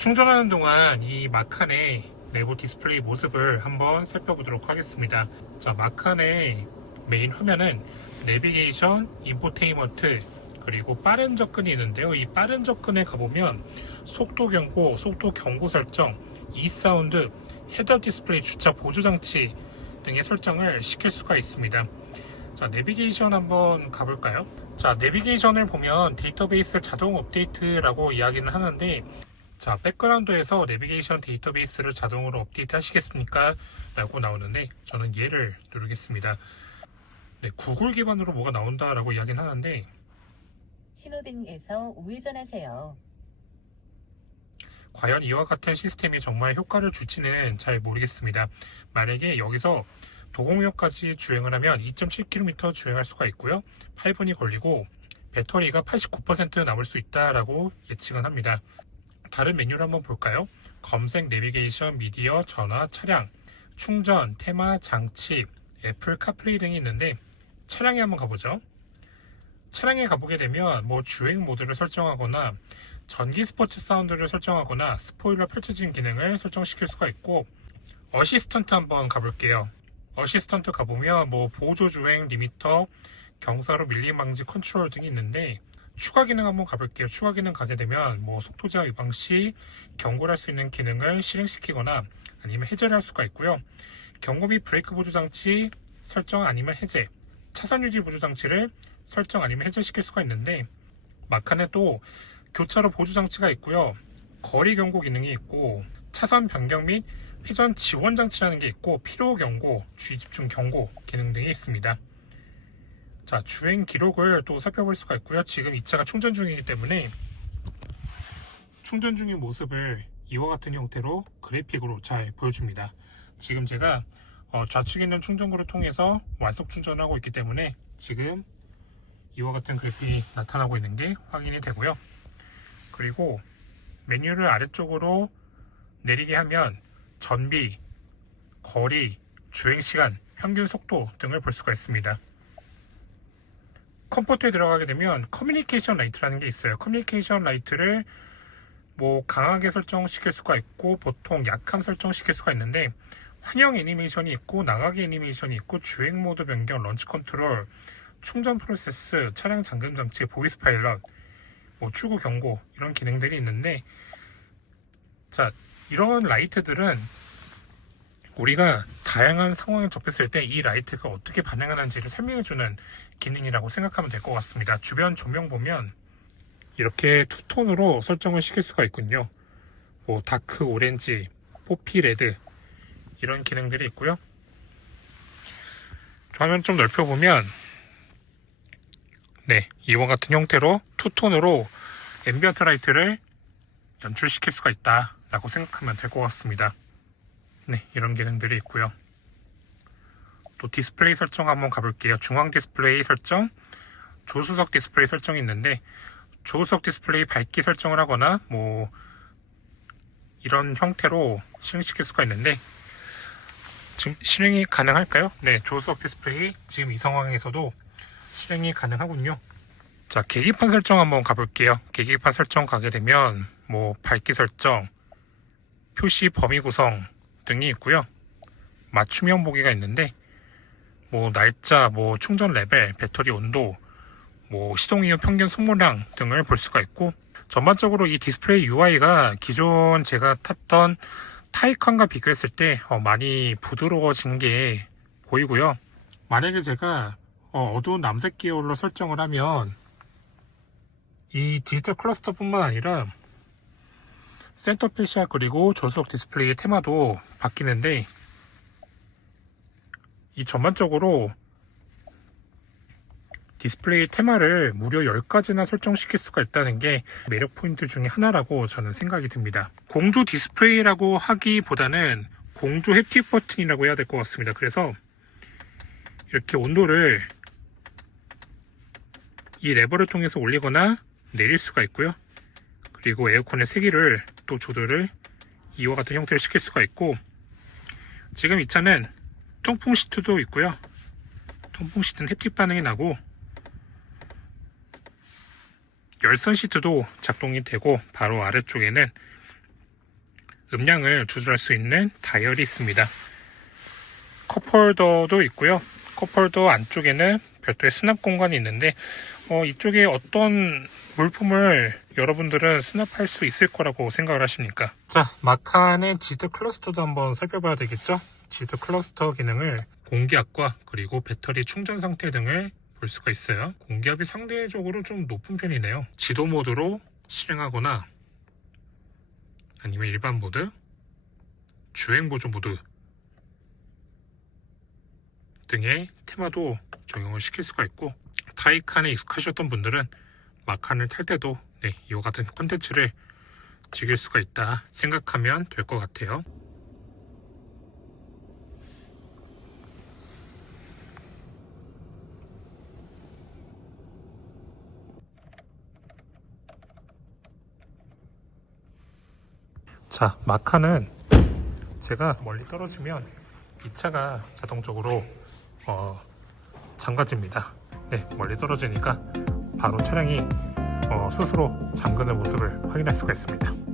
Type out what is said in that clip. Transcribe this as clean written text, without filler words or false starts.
충전하는 동안 이 마칸의 내부 디스플레이 모습을 한번 살펴보도록 하겠습니다. 자, 마칸의 메인 화면은 내비게이션, 인포테인먼트, 그리고 빠른 접근이 있는데요. 이 빠른 접근에 가보면 속도 경고, 속도 경고 설정, 이사운드, 헤드업 디스플레이 주차 보조 장치 등의 설정을 시킬 수가 있습니다. 자, 내비게이션 한번 가볼까요? 자, 내비게이션을 보면 데이터베이스 자동 업데이트라고 이야기는 하는데, 자, 백그라운드에서 내비게이션 데이터베이스를 자동으로 업데이트 하시겠습니까? 라고 나오는데, 저는 얘를 누르겠습니다. 네, 구글 기반으로 뭐가 나온다 라고 이야기는 하는데, 신호등에서 우회전하세요. 과연 이와 같은 시스템이 정말 효과를 줄지는 잘 모르겠습니다. 만약에 여기서 도공역까지 주행을 하면 2.7km 주행할 수가 있고요. 8분이 걸리고 배터리가 89% 남을 수 있다라고 예측은 합니다. 다른 메뉴를 한번 볼까요? 검색, 내비게이션, 미디어, 전화, 차량, 충전, 테마, 장치, 애플 카플레이 등이 있는데 차량에 한번 가보죠. 차량에 가보게 되면 주행 모드를 설정하거나 전기 스포츠 사운드를 설정하거나 스포일러 펼쳐진 기능을 설정시킬 수가 있고, 어시스턴트 한번 가볼게요. 어시스턴트 가보면 보조 주행 리미터, 경사로 밀림 방지 컨트롤 등이 있는데, 추가 기능 한번 가볼게요. 추가 기능 가게 되면 속도 제한 위반 시 경고를 할 수 있는 기능을 실행시키거나 아니면 해제를 할 수가 있고요. 경고 및 브레이크 보조 장치 설정 아니면 해제, 차선 유지 보조 장치를 설정 아니면 해제시킬 수가 있는데, 마칸에 또 교차로 보조 장치가 있고요. 거리 경고 기능이 있고, 차선 변경 및 회전 지원 장치라는 게 있고, 피로 경고, 주의 집중 경고 기능 등이 있습니다. 자, 주행 기록을 또 살펴볼 수가 있고요. 지금 이 차가 충전 중이기 때문에 충전 중인 모습을 이와 같은 형태로 그래픽으로 잘 보여줍니다. 지금 제가 좌측에 있는 충전구를 통해서 완속 충전을 하고 있기 때문에 지금 이와 같은 그래픽이 나타나고 있는 게 확인이 되고요. 그리고 메뉴를 아래쪽으로 내리게 하면 전비, 거리, 주행시간, 평균 속도 등을 볼 수가 있습니다. 컴포트에 들어가게 되면 커뮤니케이션 라이트라는 게 있어요. 커뮤니케이션 라이트를 강하게 설정시킬 수가 있고, 보통 약함 설정시킬 수가 있는데, 환영 애니메이션이 있고, 나가기 애니메이션이 있고, 주행 모드 변경, 런치 컨트롤, 충전 프로세스, 차량 잠금 장치, 보이스 파일럿, 출구 경고 이런 기능들이 있는데, 자, 이런 라이트들은 우리가 다양한 상황에 접했을 때 이 라이트가 어떻게 반응하는지를 설명해주는 기능이라고 생각하면 될 것 같습니다. 주변 조명 보면 이렇게 투톤으로 설정을 시킬 수가 있군요. 다크 오렌지, 포피 레드 이런 기능들이 있고요. 화면 좀 넓혀보면 네, 이와 같은 형태로 투톤으로 앰비언트 라이트를 연출시킬 수가 있다라고 생각하면 될 것 같습니다. 네, 이런 기능들이 있고요. 또 디스플레이 설정 한번 가볼게요. 중앙 디스플레이 설정, 조수석 디스플레이 설정이 있는데, 조수석 디스플레이 밝기 설정을 하거나 이런 형태로 실행시킬 수가 있는데, 지금 실행이 가능할까요? 네, 조수석 디스플레이 지금 이 상황에서도 실행이 가능하군요. 자, 계기판 설정 한번 가볼게요. 계기판 설정 가게 되면 밝기 설정, 표시 범위 구성 등이 있고요. 맞춤형 보기가 있는데, 날짜, 충전 레벨, 배터리 온도, 시동 이후 평균 소모량 등을 볼 수가 있고, 전반적으로 이 디스플레이 UI가 기존 제가 탔던 타이칸과 비교했을 때 많이 부드러워진 게 보이고요. 만약에 제가 어두운 남색 계열로 설정을 하면 이 디지털 클러스터 뿐만 아니라 센터 패시아 그리고 조수석 디스플레이의 테마도 바뀌는데, 이 전반적으로 디스플레이 테마를 무려 10가지나 설정시킬 수가 있다는 게 매력 포인트 중에 하나라고 저는 생각이 듭니다. 공조 디스플레이라고 하기보다는 공조 햅틱 버튼이라고 해야 될 것 같습니다. 그래서 이렇게 온도를 이 레버를 통해서 올리거나 내릴 수가 있고요. 그리고 에어컨의 세기를 또 조절을 이와 같은 형태로 시킬 수가 있고, 지금 이 차는 통풍 시트도 있고요. 통풍 시트는 햅틱 반응이 나고, 열선 시트도 작동이 되고, 바로 아래쪽에는 음량을 조절할 수 있는 다이얼이 있습니다. 컵홀더도 있고요. 컵홀더 안쪽에는 별도의 수납 공간이 있는데 이쪽에 어떤 물품을 여러분들은 수납할 수 있을 거라고 생각을 하십니까? 자, 마칸의 지드 클러스터도 한번 살펴봐야 되겠죠? 지드 클러스터 기능을 공기압과 그리고 배터리 충전 상태 등을 볼 수가 있어요. 공기압이 상대적으로 좀 높은 편이네요. 지도 모드로 실행하거나 아니면 일반 모드, 주행 보조 모드 등의 테마도 적용을 시킬 수가 있고, 타이칸에 익숙하셨던 분들은 마칸을 탈 때도 이와 같은 콘텐츠를 즐길 수가 있다 생각하면 될 것 같아요. 자, 마칸은 제가 멀리 떨어지면 이 차가 자동적으로 잠가집니다. 네, 멀리 떨어지니까 바로 차량이 스스로 잠그는 모습을 확인할 수가 있습니다.